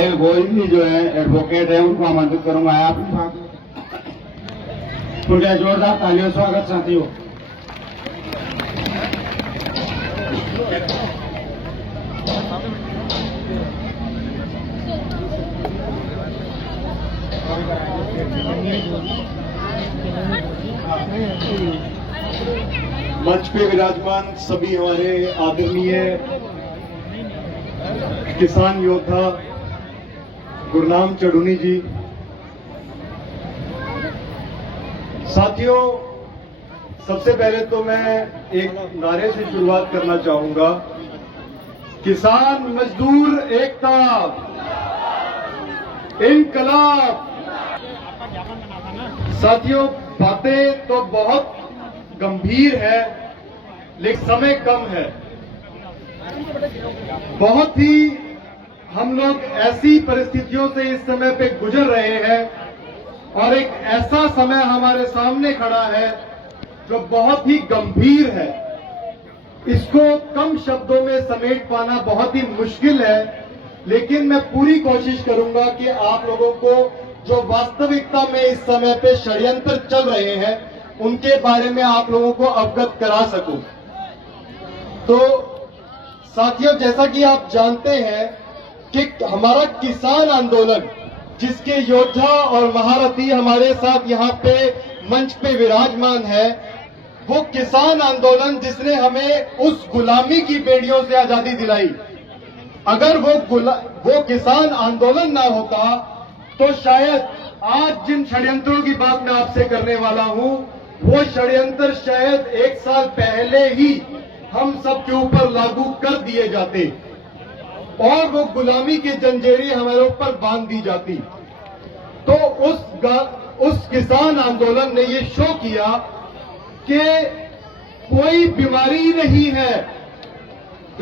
गोविंद जो है एडवोकेट है, उनको आमंत्रित करूंगा। आप उनका जोरदार तालियों स्वागत साथियों। मंच पे विराजमान सभी हमारे आदरणीय किसान योद्धा गुरनाम चढ़ूनी जी, साथियों, सबसे पहले तो मैं एक नारे से शुरुआत करना चाहूंगा। किसान मजदूर एकता, इनकलाब। साथियों, बातें तो बहुत गंभीर है लेकिन समय कम है। बहुत ही हम लोग ऐसी परिस्थितियों से इस समय पे गुजर रहे हैं और एक ऐसा समय हमारे सामने खड़ा है जो बहुत ही गंभीर है। इसको कम शब्दों में समेट पाना बहुत ही मुश्किल है, लेकिन मैं पूरी कोशिश करूंगा कि आप लोगों को जो वास्तविकता में इस समय पे षड्यंत्र चल रहे हैं उनके बारे में आप लोगों को अवगत करा सकूं। तो साथियों, जैसा कि आप जानते हैं कि हमारा किसान आंदोलन, जिसके योद्धा और महारथी हमारे साथ यहाँ पे मंच पे विराजमान है, वो किसान आंदोलन जिसने हमें उस गुलामी की बेड़ियों से आजादी दिलाई। अगर वो किसान आंदोलन ना होता तो शायद आज जिन षड्यंत्रों की बात मैं आपसे करने वाला हूं, वो षड्यंत्र शायद 1 साल पहले ही हम सब के ऊपर लागू कर दिए जाते और वो गुलामी की जंजीरें हमारे ऊपर बांध दी जाती। तो उस किसान आंदोलन ने ये शो किया कि कोई बीमारी नहीं है।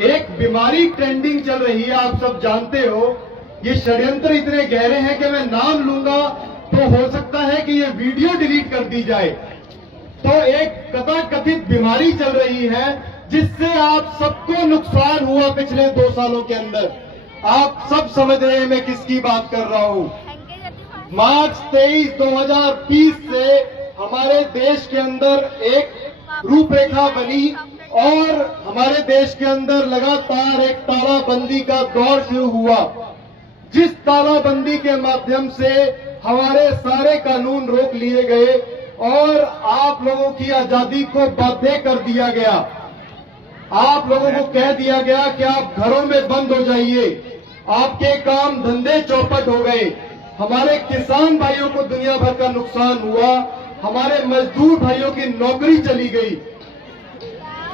एक बीमारी ट्रेंडिंग चल रही है, आप सब जानते हो। ये षड्यंत्र इतने गहरे हैं कि मैं नाम लूंगा तो हो सकता है कि ये वीडियो डिलीट कर दी जाए। तो एक कथाकथित बीमारी चल रही है जिससे आप सबको नुकसान हुआ पिछले 2 सालों के अंदर। आप सब समझ रहे हैं मैं किसकी बात कर रहा हूं। मार्च 23, 2020 से हमारे देश के अंदर एक रूपरेखा बनी और हमारे देश के अंदर लगातार एक तालाबंदी का दौर शुरू हुआ, जिस तालाबंदी के माध्यम से हमारे सारे कानून रोक लिए गए और आप लोगों की आजादी को बाध्य कर दिया गया। आप लोगों को कह दिया गया कि आप घरों में बंद हो जाइए, आपके काम धंधे चौपट हो गए। हमारे किसान भाइयों को दुनिया भर का नुकसान हुआ, हमारे मजदूर भाइयों की नौकरी चली गई।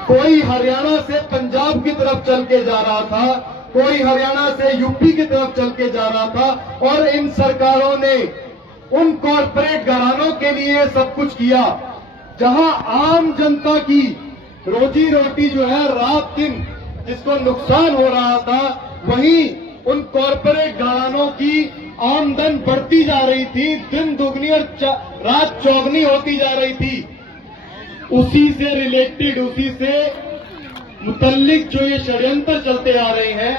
कोई हरियाणा से पंजाब की तरफ चल के जा रहा था, कोई हरियाणा से यूपी की तरफ चल के जा रहा था और इन सरकारों ने उन कॉरपोरेट घरानों के लिए सब कुछ किया। जहां आम जनता की रोजी रोटी जो है रात दिन जिसको नुकसान हो रहा था, वहीं उन कॉरपोरेट घरानों की आमदन बढ़ती जा रही थी, दिन दुगनी और रात चौगनी होती जा रही थी। उसी से रिलेटेड, उसी से मुतल्लिक जो ये षड्यंत्र चलते आ रहे हैं,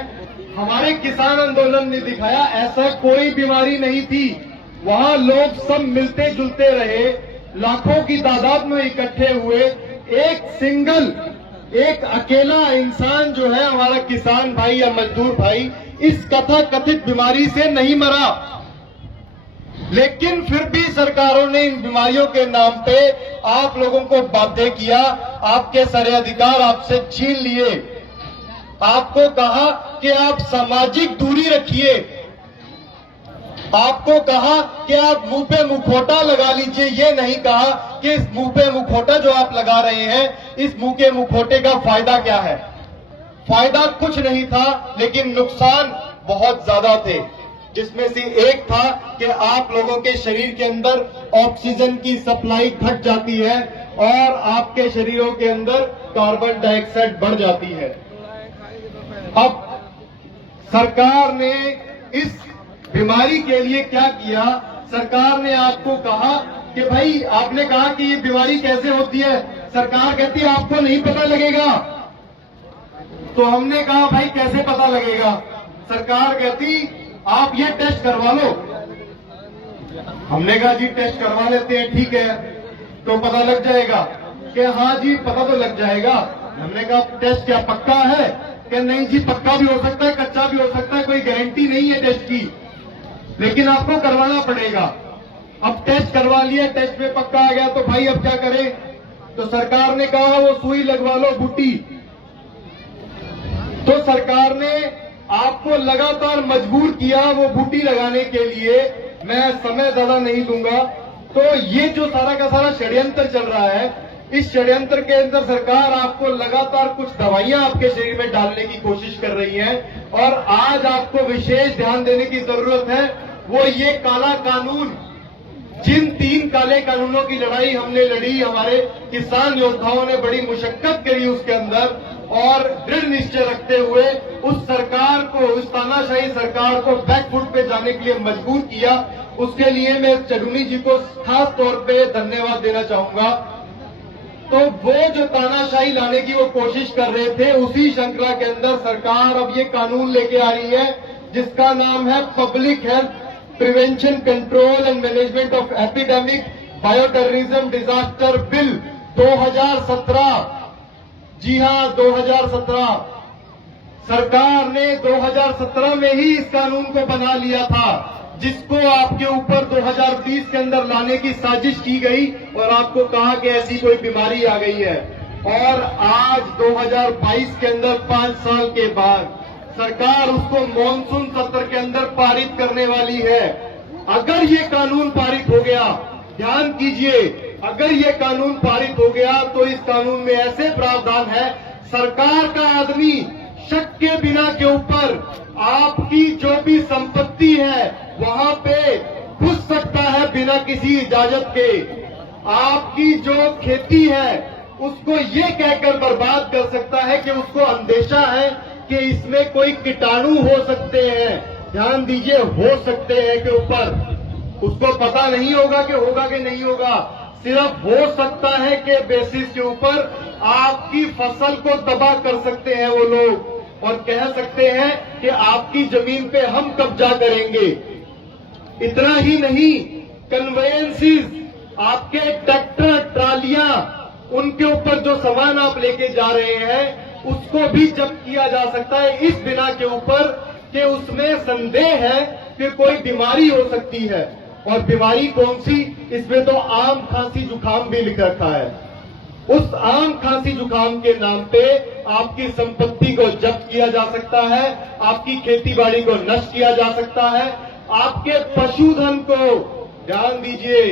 हमारे किसान आंदोलन ने दिखाया ऐसा कोई बीमारी नहीं थी। वहां लोग सब मिलते जुलते रहे, लाखों की तादाद में इकट्ठे हुए। एक अकेला इंसान जो है हमारा किसान भाई या मजदूर भाई इस कथाकथित बीमारी से नहीं मरा, लेकिन फिर भी सरकारों ने इन बीमारियों के नाम पे आप लोगों को बाध्य किया, आपके सारे अधिकार आपसे छीन लिए। आपको कहा कि आप सामाजिक दूरी रखिए, आपको कहा कि आप मुंह पे मुखौटा लगा लीजिए। ये नहीं कहा कि इस मुंह पे मुखौटा जो आप लगा रहे हैं, इस मुंह के मुखौटे का फायदा क्या है। फायदा कुछ नहीं था, लेकिन नुकसान बहुत ज्यादा थे, जिसमें से एक था कि आप लोगों के शरीर के अंदर ऑक्सीजन की सप्लाई घट जाती है और आपके शरीरों के अंदर कार्बन डाइऑक्साइड बढ़ जाती है। अब सरकार ने इस बीमारी के लिए क्या किया? सरकार ने आपको कहा कि भाई, आपने कहा कि ये बीमारी कैसे होती है। सरकार कहती है आपको नहीं पता लगेगा। तो हमने कहा भाई कैसे पता लगेगा? सरकार कहती आप ये टेस्ट करवा लो। हमने कहा जी टेस्ट करवा लेते हैं, ठीक है, तो पता लग जाएगा कि हाँ जी पता तो लग जाएगा। हमने कहा टेस्ट क्या पक्का है? कि नहीं जी पक्का भी हो सकता है, कच्चा भी हो सकता है, कोई गारंटी नहीं है टेस्ट की, लेकिन आपको करवाना पड़ेगा। अब टेस्ट करवा लिया, टेस्ट में पक्का आ गया, तो भाई अब क्या करें? तो सरकार ने कहा वो सुई लगवा लो, बूटी। तो सरकार ने आपको लगातार मजबूर किया वो बूटी लगाने के लिए। मैं समय ज्यादा नहीं दूंगा। तो ये जो सारा का सारा षड्यंत्र चल रहा है, इस षड्यंत्र के अंदर सरकार आपको लगातार कुछ दवाइयां आपके शरीर में डालने की कोशिश कर रही है। और आज आपको विशेष ध्यान देने की जरूरत है, वो ये काला कानून, जिन 3 काले कानूनों की लड़ाई हमने लड़ी, हमारे किसान योद्धाओं ने बड़ी मुशक्कत करी उसके अंदर, और दृढ़ निश्चय रखते हुए उस सरकार को, उस तानाशाही सरकार को बैकफुट पे जाने के लिए मजबूर किया। उसके लिए मैं चडुनी जी को खास तौर पे धन्यवाद देना चाहूंगा। तो वो जो तानाशाही लाने की वो कोशिश कर रहे थे, उसी श्रृंखला के अंदर सरकार अब ये कानून लेके आ रही है जिसका नाम है public health prevention control and management of epidemic bioterrorism disaster bill 2017। जी हां, 2017। सरकार ने 2017 में ही इस कानून को बना लिया था, जिसको आपके ऊपर 2020 के अंदर लाने की साजिश की गई और आपको कहा कि ऐसी कोई बीमारी आ गई है। और आज 2022 के अंदर 5 साल के बाद सरकार उसको मॉनसून सत्र के अंदर पारित करने वाली है। अगर ये कानून पारित हो गया, ध्यान कीजिए, अगर ये कानून पारित हो गया तो इस कानून में ऐसे प्रावधान है, सरकार का आदमी शक के बिना के ऊपर आपकी जो भी संपत्ति है वहां पे घुस सकता है बिना किसी इजाजत के। आपकी जो खेती है उसको ये कहकर बर्बाद कर सकता है कि उसको अंदेशा है कि इसमें कोई कीटाणु हो सकते हैं। ध्यान दीजिए, हो सकते हैं के ऊपर, उसको पता नहीं होगा कि होगा कि नहीं होगा, सिर्फ हो सकता है के बेसिस के ऊपर आपकी फसल को तबाह कर सकते हैं वो लोग, और कह सकते हैं कि आपकी जमीन पे हम कब्जा करेंगे। इतना ही नहीं, कन्वेयंसेस, आपके ट्रैक्टर, ट्रालियां, उनके ऊपर जो सामान आप लेके जा रहे हैं उसको भी जब्त किया जा सकता है इस बिना के ऊपर कि उसमें संदेह है कि कोई बीमारी हो सकती है। और बीमारी कौन सी? इसमें तो आम खांसी जुकाम भी लिख रखा है। उस आम खांसी जुकाम के नाम पे आपकी संपत्ति को जब्त किया जा सकता है, आपकी खेती बाड़ी को नष्ट किया जा सकता है, आपके पशुधन को, ध्यान दीजिए,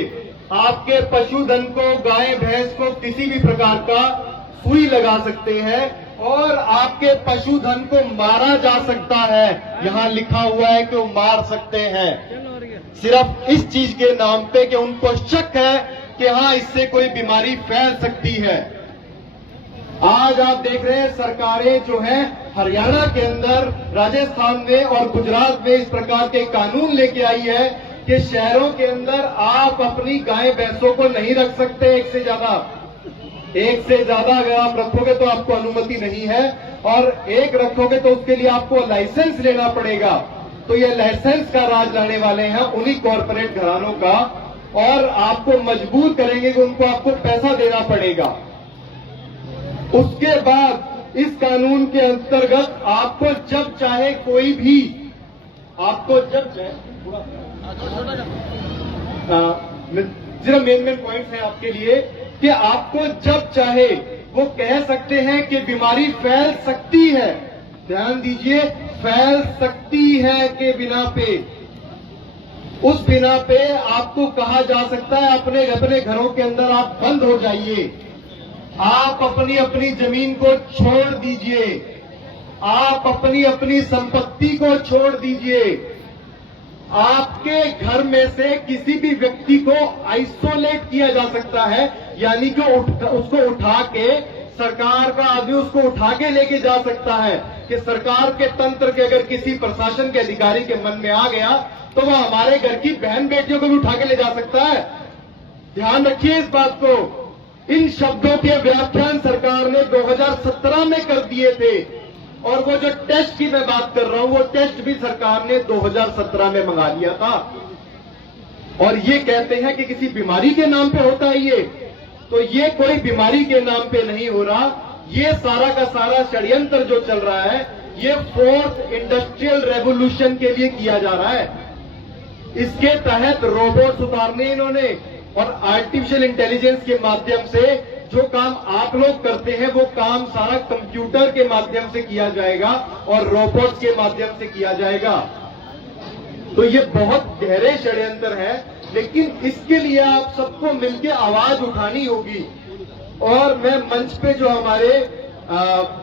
आपके पशुधन को, गाय भैंस को किसी भी प्रकार का सुई लगा सकते हैं और आपके पशुधन को मारा जा सकता है। यहां लिखा हुआ है कि वो मार सकते हैं, सिर्फ इस चीज के नाम पे कि उनको शक है कि हाँ इससे कोई बीमारी फैल सकती है। आज आप देख रहे हैं सरकारें जो हैं हरियाणा के अंदर, राजस्थान में और गुजरात में इस प्रकार के कानून लेके आई है कि शहरों के अंदर आप अपनी गाय भैंसों को नहीं रख सकते एक से ज्यादा। एक से ज्यादा अगर आप रखोगे तो आपको अनुमति नहीं है, और एक रखोगे तो उसके लिए आपको लाइसेंस लेना पड़ेगा। तो ये लाइसेंस का राज लाने वाले हैं उन्हीं कॉरपोरेट घरानों का, और आपको मजबूर करेंगे कि उनको आपको पैसा देना पड़ेगा। उसके बाद इस कानून के अंतर्गत आपको जब चाहे कोई भी, आपको जब चाहे, जरा मेन पॉइंट्स हैं आपके लिए कि आपको जब चाहे वो कह सकते हैं कि बीमारी फैल सकती है। ध्यान दीजिए, फैल सकती है के बिना पे, उस बिना पे आपको कहा जा सकता है अपने अपने घरों के अंदर आप बंद हो जाइए, आप अपनी अपनी जमीन को छोड़ दीजिए, आप अपनी अपनी संपत्ति को छोड़ दीजिए। आपके घर में से किसी भी व्यक्ति को आइसोलेट किया जा सकता है, यानी कि उसको उठा के, सरकार का आदमी उसको उठा के लेके जा सकता है कि सरकार के तंत्र के अगर किसी प्रशासन के अधिकारी के मन में आ गया तो वह हमारे घर की बहन बेटियों को भी उठा के ले जा सकता है। ध्यान रखिए इस बात को। इन शब्दों के व्याख्यान सरकार ने 2017 में कर दिए थे। और वो जो टेस्ट की मैं बात कर रहा हूं, वो टेस्ट भी सरकार ने 2017 में मंगा लिया था। और ये कहते हैं कि किसी बीमारी के नाम पे होता है ये, तो ये कोई बीमारी के नाम पे नहीं हो रहा। ये सारा का सारा षड्यंत्र जो चल रहा है, ये फोर्थ इंडस्ट्रियल रेवोल्यूशन के लिए किया जा रहा है। इसके तहत रोबोट्स उतारने इन्होंने, और आर्टिफिशियल इंटेलिजेंस के माध्यम से जो काम आप लोग करते हैं वो काम सारा कंप्यूटर के माध्यम से किया जाएगा और रोबोट्स के माध्यम से किया जाएगा। तो ये बहुत गहरे षड्यंत्र है, लेकिन इसके लिए आप सबको मिलकर आवाज उठानी होगी। और मैं मंच पे जो हमारे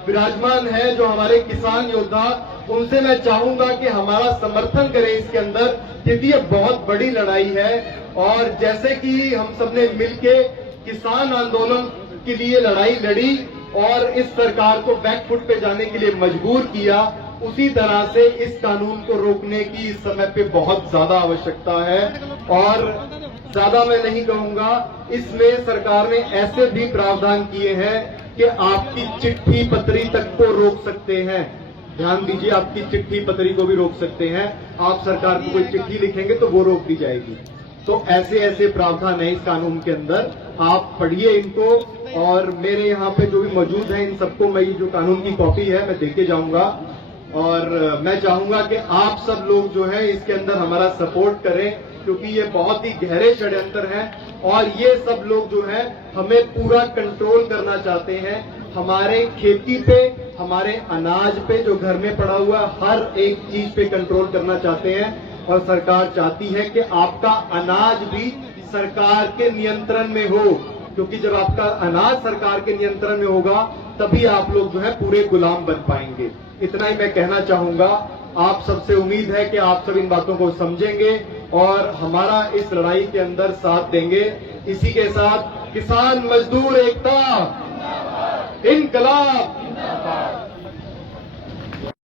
विराजमान है, जो हमारे किसान योद्धा, उनसे मैं चाहूंगा कि हमारा समर्थन करें इसके अंदर, क्योंकि ये बहुत बड़ी लड़ाई है। और जैसे कि हम सबने मिलके किसान आंदोलन के लिए लड़ाई लड़ी और इस सरकार को बैकफुट पे जाने के लिए मजबूर किया, उसी तरह से इस कानून को रोकने की इस समय पे बहुत ज्यादा आवश्यकता है। और ज्यादा मैं नहीं कहूंगा, इसमें सरकार ने ऐसे भी प्रावधान किए हैं कि आपकी चिट्ठी पत्री तक को रोक सकते हैं। ध्यान दीजिए, आपकी चिट्ठी पत्री को भी रोक सकते हैं। आप सरकार को कोई चिट्ठी लिखेंगे तो वो रोक दी जाएगी। तो ऐसे ऐसे प्रावधान है इस कानून के अंदर, आप पढ़िए इनको। और मेरे यहाँ पे जो भी मौजूद है, इन सबको मैं ये जो कानून की कॉपी है मैं देके जाऊंगा। और मैं चाहूंगा कि आप सब लोग जो है इसके अंदर हमारा सपोर्ट करें, क्योंकि ये बहुत ही गहरे षड्यंत्र हैं। और ये सब लोग जो है हमें पूरा कंट्रोल करना चाहते हैं, हमारे खेती पे, हमारे अनाज पे जो घर में पड़ा हुआ हर एक चीज पे कंट्रोल करना चाहते हैं। और सरकार चाहती है कि आपका अनाज भी सरकार के नियंत्रण में हो, क्योंकि जब आपका अनाज सरकार के नियंत्रण में होगा तभी आप लोग जो है पूरे गुलाम बन पाएंगे। इतना ही मैं कहना चाहूंगा। आप सबसे उम्मीद है कि आप सब इन बातों को समझेंगे और हमारा इस लड़ाई के अंदर साथ देंगे। इसी के साथ किसान मजदूर एकता, इनकलाब